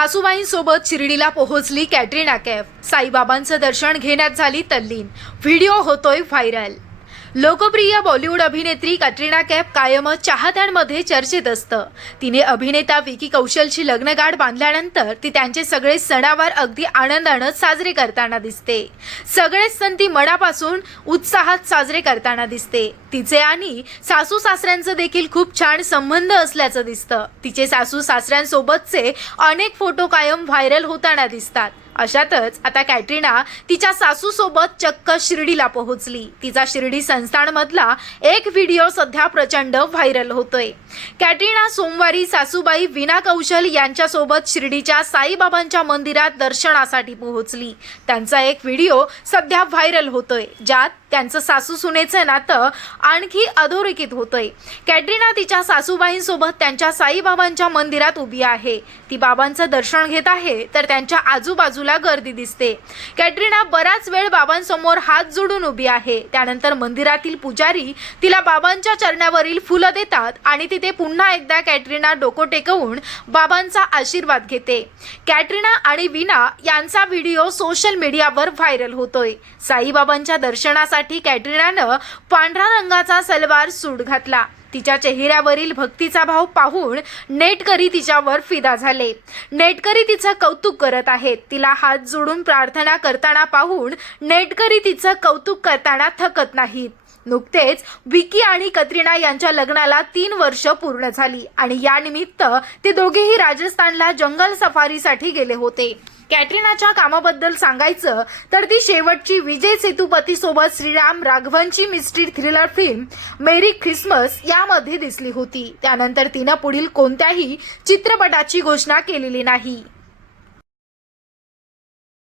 सासूबाईंसोबत शिर्डीला पोहोचली कॅटरीना कॅफ. साईबाबांचं दर्शन घेण्यात झाली तल्लीन. व्हिडिओ होतोय व्हायरल. लोकप्रिय बॉलिवूड अभिनेत्री कॅटरीना कॅप कायमच चाहत्यांमध्ये चर्चेत असतं. तिने अभिनेता विकी कौशलशी लग्नगाठ बांधल्यानंतर ती त्यांचे सगळे सणावार अगदी आनंदानं साजरे करताना दिसते. सगळेच सण ती मनापासून उत्साहात साजरे करताना दिसते. तिचे आणि सासू सासऱ्यांचं देखील खूप छान संबंध असल्याचं दिसतं. तिचे सासू सासऱ्यांसोबतचे अनेक फोटो कायम व्हायरल होताना दिसतात. अशातच आता कॅटरीना तिच्या सासूसोबत चक्क शिर्डीला पोहोचली. तिचा शिर्डी संस्थानमधला एक व्हिडिओ सध्या प्रचंड व्हायरल होतोय. कॅटरीना सोमवारी सासूबाई विना कौशल यांच्यासोबत शिर्डीच्या साईबाबांच्या मंदिरात दर्शनासाठी पोहोचली. त्यांचा एक व्हिडिओ सध्या व्हायरल होतोय ज्यात त्यांचं सासू सुनेचं नातं आणखी अधोरेखित होतंय. कॅटरीना तिच्या सासूबाईंसोबत त्यांच्या साईबाबांच्या मंदिरात उभी आहे. ती बाबांचं दर्शन घेत आहे तर त्यांच्या आजूबाजूला गर्दी दिसते. कॅटरीना बराच वेळ बाबांसमोर हात जोडून उभी आहे. त्यानंतर मंदिरातील पुजारी तिला बाबांच्या चरणावरील फुलं देतात आणि तिथे पुन्हा एकदा कॅटरीना डोकं टेकवून बाबांचा आशीर्वाद घेते. कॅटरीना आणि विना यांचा व्हिडिओ सोशल मीडियावर व्हायरल होतोय. साईबाबांच्या दर्शनासाठी कॅटरिनानं पांढरा रंगाचा सलवार सूट घातला. तिच्या चेहऱ्यावरील भक्तीचा भाव पाहून नेटकरी तिच्यावर फिदा झाले. नेटकरी तिचं कौतुक करत आहेत. तिला हात जोडून प्रार्थना करताना पाहून नेटकरी तिचं कौतुक करताना थकत नाहीत. नुकतेच विकी आणि कत्रिना यांच्या लग्नाला तीन वर्ष पूर्ण झाली आणि यानिमित्त ते दोघेही राजस्थानला जंगल सफारीसाठी गेले होते. कॅटरीनाच्या कामाबद्दल सांगायचं तर ती शेवटची विजय सेतुपती सोबत Sriram राघवनची mystery thriller film Merry Christmas यामध्ये दिसली होती. त्यानंतर तिनं पुढील कोणत्याही चित्रपटाची घोषणा केलेली नाही.